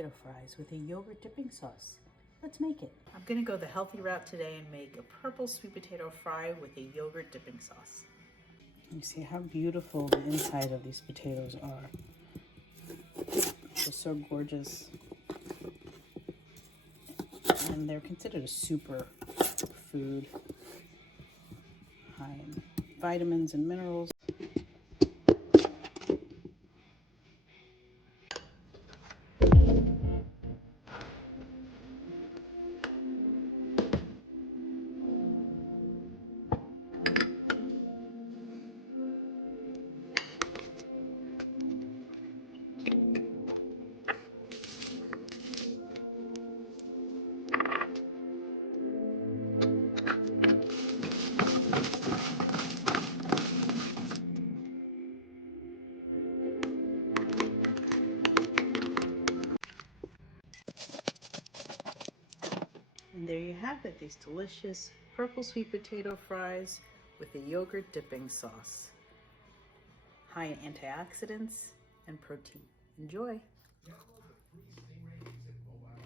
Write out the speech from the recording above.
potato fries with a yogurt dipping sauce. Let's make it. I'm gonna go the healthy route today and make a purple sweet potato fry with a yogurt dipping sauce. You see how beautiful the inside of these potatoes are. Just so gorgeous. And they're considered a super food, high in vitamins and minerals. And there you have it, these delicious purple sweet potato fries with a yogurt dipping sauce. High in antioxidants and protein. Enjoy.